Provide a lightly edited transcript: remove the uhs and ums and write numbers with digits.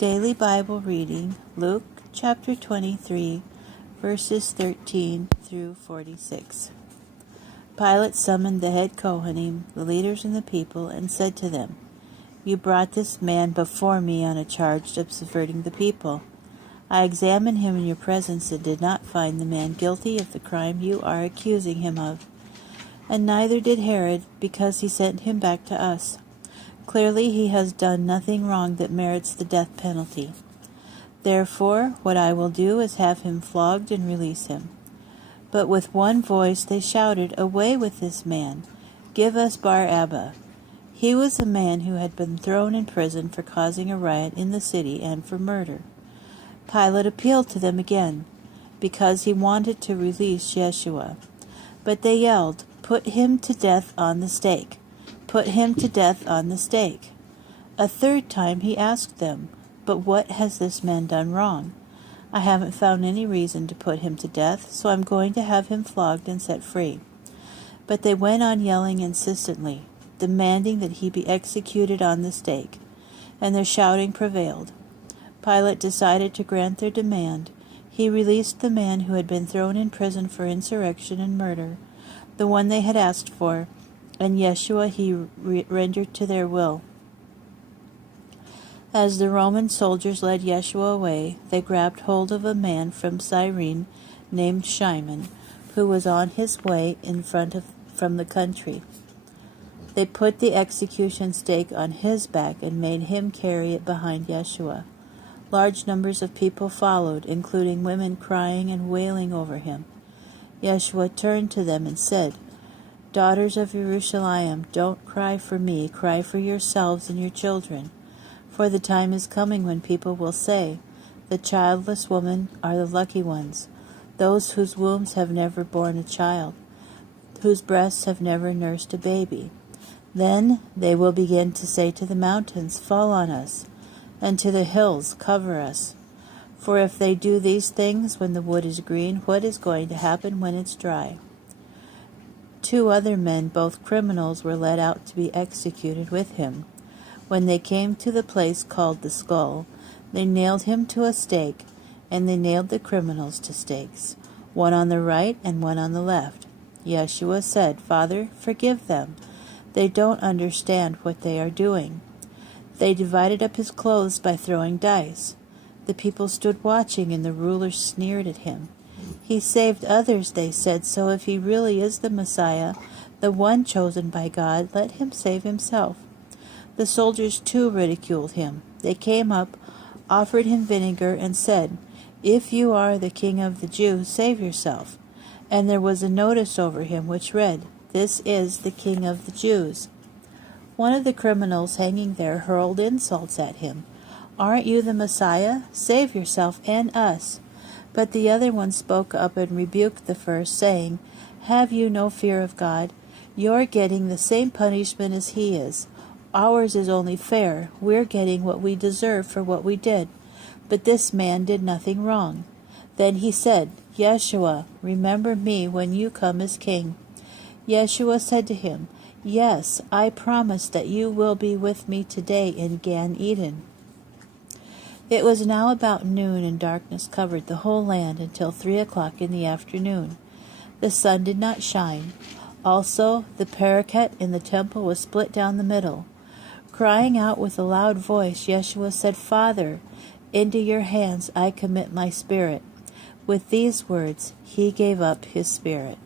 Daily Bible reading, Luke chapter 23, verses 13 through 46. Pilate summoned the head Kohanim, the leaders and the people, and said to them, "You brought this man before me on a charge of subverting the people. I examined him in your presence and did not find the man guilty of the crime you are accusing him of. And neither did Herod, because he sent him back to us. Clearly he has done nothing wrong that merits the death penalty. Therefore, what I will do is have him flogged and release him." But with one voice they shouted, "Away with this man! Give us Barabbas!" He was a man who had been thrown in prison for causing a riot in the city and for murder. Pilate appealed to them again, because he wanted to release Yeshua. But they yelled, "Put him to death on the stake! Put him to death on the stake!" A third time he asked them, "But what has this man done wrong? I haven't found any reason to put him to death, so I'm going to have him flogged and set free." But they went on yelling insistently, demanding that he be executed on the stake, and their shouting prevailed. Pilate decided to grant their demand. He released the man who had been thrown in prison for insurrection and murder, the one they had asked for, and Yeshua he rendered to their will. As the Roman soldiers led Yeshua away, they grabbed hold of a man from Cyrene named Shimon, who was on his way from the country. They put the execution stake on his back and made him carry it behind Yeshua. Large numbers of people followed, including women crying and wailing over him. Yeshua turned to them and said, "Daughters of Jerusalem, don't cry for me, cry for yourselves and your children. For the time is coming when people will say, 'The childless women are the lucky ones, those whose wombs have never borne a child, whose breasts have never nursed a baby.' Then they will begin to say to the mountains, 'Fall on us,' and to the hills, 'Cover us.' For if they do these things when the wood is green, what is going to happen when it's dry?" 2 other men, both criminals, were led out to be executed with him. When they came to the place called the Skull, they nailed him to a stake, and they nailed the criminals to stakes, one on the right and one on the left. Yeshua said, "Father, forgive them. They don't understand what they are doing." They divided up his clothes by throwing dice. The people stood watching, and the rulers sneered at him. "He saved others," they said, "so if he really is the Messiah, the one chosen by God, let him save himself." The soldiers too ridiculed him. They came up, offered him vinegar, and said, "If you are the king of the Jews, save yourself." And there was a notice over him which read, "This is the King of the Jews." One of the criminals hanging there hurled insults at him. "Aren't you the Messiah? Save yourself and us." But the other one spoke up and rebuked the first, saying, "Have you no fear of God? You're getting the same punishment as he is. Ours is only fair. We're getting what we deserve for what we did. But this man did nothing wrong." Then he said, "Yeshua, remember me when you come as king." Yeshua said to him, "Yes, I promise that you will be with me today in Gan Eden." It was now about noon, and darkness covered the whole land until 3 o'clock in the afternoon. The sun did not shine. Also, the parapet in the temple was split down the middle. Crying out with a loud voice, Yeshua said, "Father, into your hands I commit my spirit." With these words, he gave up his spirit.